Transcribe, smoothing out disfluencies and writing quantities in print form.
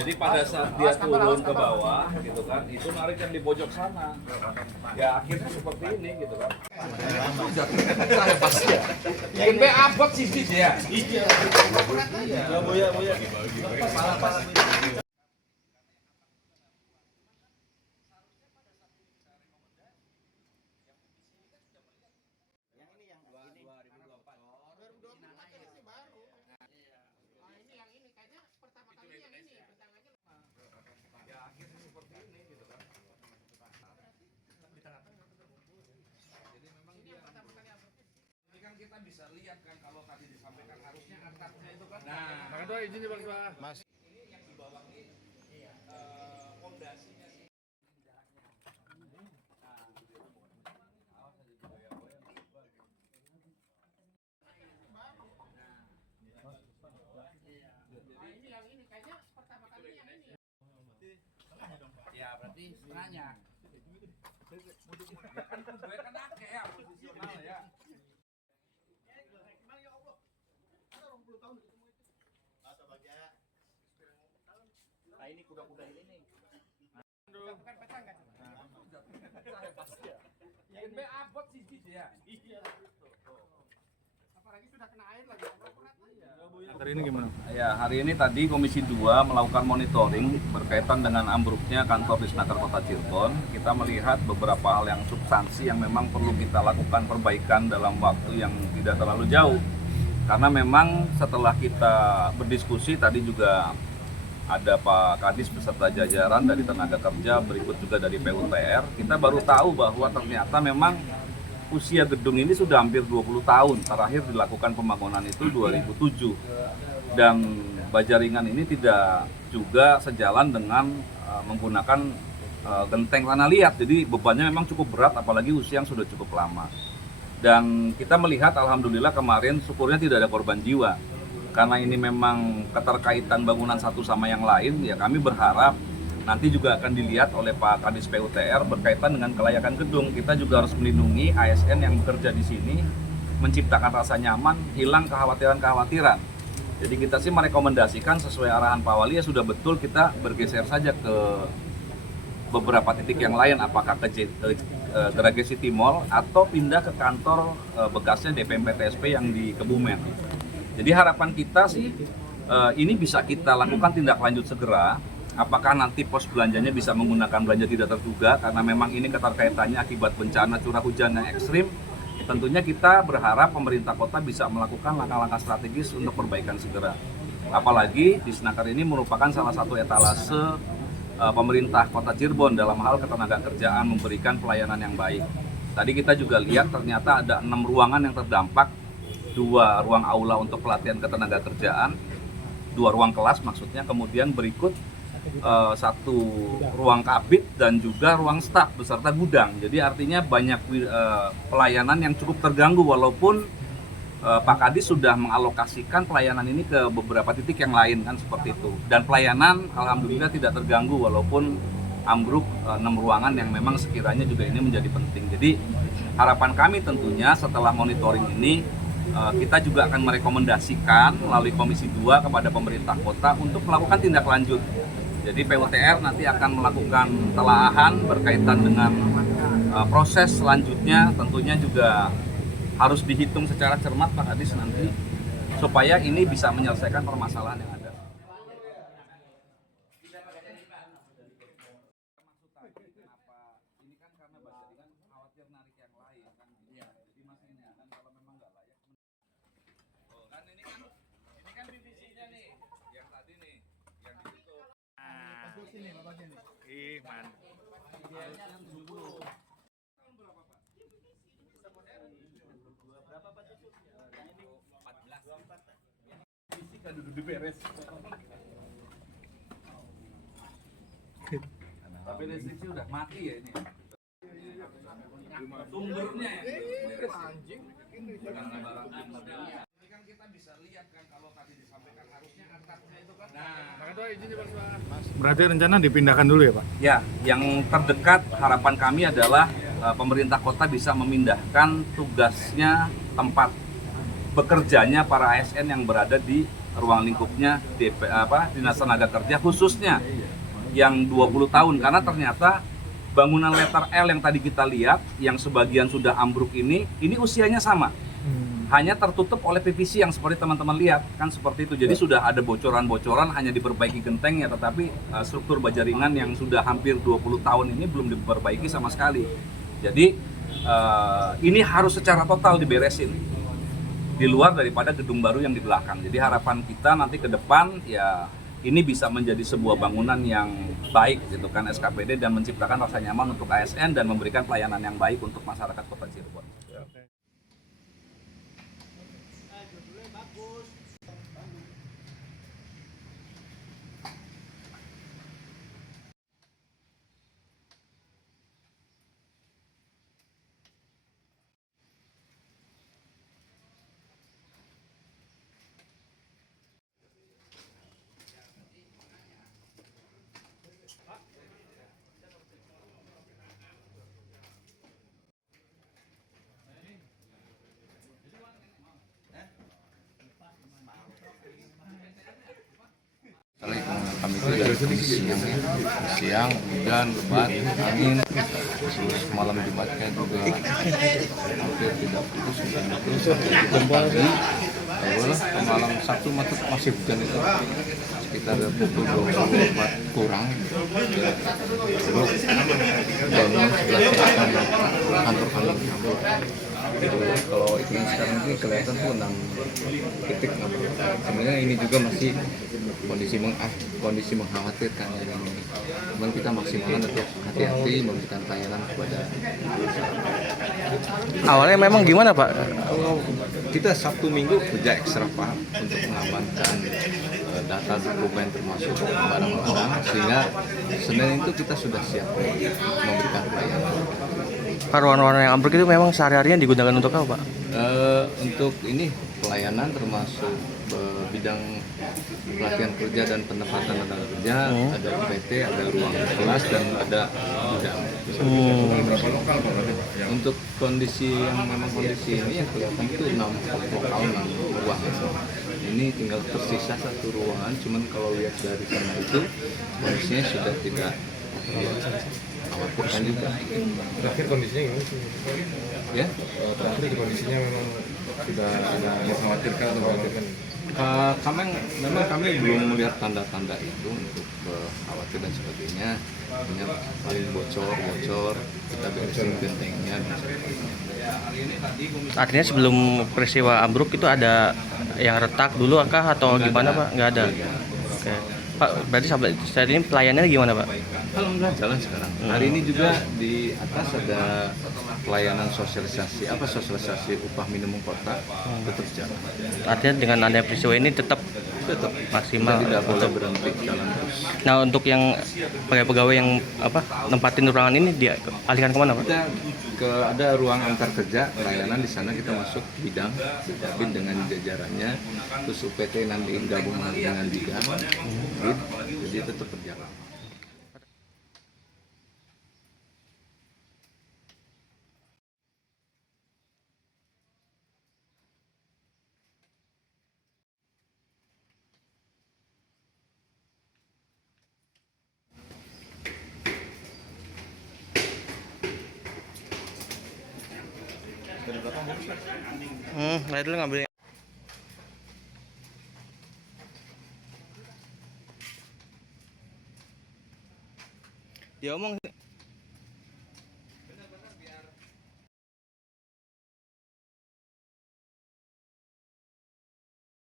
Jadi pada saat dia turun ke bawah gitu kan, itu narik yang di pojok sana. Ya akhirnya seperti ini gitu kan. Saya pasti ya. Bikin be abot sih ya. Iya. Iya. Boya. Kita bisa lihat kan kalau tadi disampaikan harusnya atapnya itu kan. Nah, itu izin Pak. Mas. Ini yang di bawah ini fondasinya sih. Ini yang ini kayaknya pertama kali yang ini. Ya berarti setengahnya. Ya kan gue kan akeh ya posisional ya. Nah ini kuda-kuda ini nih. Bukan petang kan? Saya pasti ya. Yang be abot sih ya. Iya. Apalagi sudah kena air lagi. Hari ini gimana? Ya, hari ini tadi Komisi 2 melakukan monitoring berkaitan dengan ambruknya kantor Disnaker Kota Cirebon. Kita melihat beberapa hal yang substansi yang memang perlu kita lakukan perbaikan dalam waktu yang tidak terlalu jauh. Karena memang setelah kita berdiskusi tadi juga ada Pak Kadis beserta jajaran dari tenaga kerja, berikut juga dari PUTR. Kita baru tahu bahwa ternyata memang usia gedung ini sudah hampir 20 tahun. Terakhir dilakukan pembangunan itu 2007. Dan Bajaringan ini tidak juga sejalan dengan menggunakan genteng tanah liat. Jadi bebannya memang cukup berat, apalagi usia yang sudah cukup lama. Dan kita melihat alhamdulillah kemarin syukurnya tidak ada korban jiwa. Karena ini memang keterkaitan bangunan satu sama yang lain, ya kami berharap nanti juga akan dilihat oleh Pak Kadis PUTR berkaitan dengan kelayakan gedung. Kita juga harus melindungi ASN yang bekerja di sini, menciptakan rasa nyaman, hilang kekhawatiran-kekhawatiran. Jadi kita sih merekomendasikan sesuai arahan Pak Wali ya sudah betul kita bergeser saja ke beberapa titik yang lain, apakah ke Grage City Mall atau pindah ke kantor bekasnya DPM PTSP yang di Kebumen. Jadi harapan kita sih ini bisa kita lakukan tindak lanjut segera. Apakah nanti pos belanjanya bisa menggunakan belanja tidak terduga karena memang ini keterkaitannya akibat bencana curah hujan yang ekstrim. Tentunya kita berharap pemerintah kota bisa melakukan langkah-langkah strategis untuk perbaikan segera. Apalagi Disnaker ini merupakan salah satu etalase pemerintah kota Cirebon dalam hal ketenagakerjaan memberikan pelayanan yang baik. Tadi kita juga lihat ternyata ada 6 ruangan yang terdampak, 2 ruang aula untuk pelatihan ketenagakerjaan, 2 ruang kelas maksudnya, kemudian berikut 1 ruang kabit dan juga ruang staf beserta gudang. Jadi artinya banyak pelayanan yang cukup terganggu walaupun Pak Kadis sudah mengalokasikan pelayanan ini ke beberapa titik yang lain kan seperti itu. Dan pelayanan alhamdulillah tidak terganggu walaupun ambruk 6 ruangan yang memang sekiranya juga ini menjadi penting. Jadi harapan kami tentunya setelah monitoring ini kita juga akan merekomendasikan melalui Komisi 2 kepada pemerintah kota untuk melakukan tindak lanjut. Jadi PUTR nanti akan melakukan telaahan berkaitan dengan proses selanjutnya, tentunya juga harus dihitung secara cermat Pak Kadis nanti supaya ini bisa menyelesaikan permasalahan yang ada. Ini kan karena Bajaringan khawatir narik yang lain kan. Jadi Mas ini kan kalau memang nggak layak. Oh kan ini kan divisinya nih, yang tadi nih, yang di situ. Bagus ini, bagus ini. Ih, man. Harusnya 70. Tahun berapa Pak? Berapa Pak Cucu? Ini 14. 24. Isi kan duduk di beres. Tapi restriksi udah mati ya ini. Sumbernya ya. Anjing. Ini kan kita bisa lihat kan kalau tadi disampaikan harusnya atapnya itu kan. Nah, itu izin Pak. Berarti rencana dipindahkan dulu ya Pak? Ya, yang terdekat harapan kami adalah pemerintah kota bisa memindahkan tugasnya tempat bekerjanya para ASN yang berada di ruang lingkupnya Dinas Tenaga Kerja khususnya yang 20 tahun, karena ternyata bangunan letter L yang tadi kita lihat yang sebagian sudah ambruk ini usianya sama. Hanya tertutup oleh PVC yang seperti teman-teman lihat kan seperti itu. Jadi sudah ada bocoran-bocoran, hanya diperbaiki gentengnya, tetapi struktur baja ringan yang sudah hampir 20 tahun ini belum diperbaiki sama sekali. Jadi ini harus secara total diberesin di luar daripada gedung baru yang di belakang. Jadi harapan kita nanti ke depan ya ini bisa menjadi sebuah bangunan yang baik gitu kan SKPD, dan menciptakan rasa nyaman untuk ASN dan memberikan pelayanan yang baik untuk masyarakat Kota Cirebon. Kami itu dari siang, hujan, lebat, angin, terus malam Jumatnya juga hampir tidak putus hujan pagi, lalu malam Sabtu masih hujan itu sekitar pukul 24 kurang. Terus bangunan sebelah selatan kantor kami. Kalau iklim sekarang ini kelihatan tuh 6 titik. Sebenarnya ini juga masih kondisi mengkhawatirkan ya. Cuman kita maksimalkan untuk hati-hati memberikan pelayanan kepada Awalnya memang gimana Pak? kita Sabtu Minggu kerja ekstra Pak untuk mengamankan data dokumen termasuk barang-barang, sehingga Senin itu kita sudah siap memberikan pelayanan. Ruangan-ruangan yang ambruk itu memang sehari-harinya digunakan untuk apa Pak? Untuk ini pelayanan termasuk bidang pelatihan kerja dan penempatan tenaga kerja, ada UPT, ada ruang kelas, dan ada gudang. Untuk kondisi yang memang kondisi ini yang kelihatan itu 6 lokal 6 ruang. Ini tinggal tersisa 1 ruangan, cuman kalau lihat dari sana itu kondisinya sudah tidak khawatirkan juga. Terakhir kondisinya gimana sih? Ya, Terakhir kondisinya memang sudah mengkhawatirkan atau mengkhawatirkan? memang kami belum melihat tanda-tanda itu untuk khawatir dan sebagainya. Hanya paling bocor, kita beresin gentengnya dan sebagainya. Artinya sebelum peristiwa ambruk itu ada yang retak dulu kah atau gimana Pak? Nggak ada. Oke. Pak, berarti saat ini pelayanannya gimana Pak? Alhamdulillah jalan sekarang. Hari ini juga di atas ada pelayanan sosialisasi upah minimum kota, tetap jalan. Artinya dengan adanya peristiwa ini tetap maksimal. Kita tidak boleh berhenti jalan terus. Nah untuk yang pegawai yang nempatin ruangan ini dialihkan kemana Pak? Kita ada ruang antar kerja pelayanan, di sana kita masuk bidang dengan jajarannya, terus UPT nanti gabung dengan bidang, jadi tetap berjalan. Nah dulu ngambil. Dia omong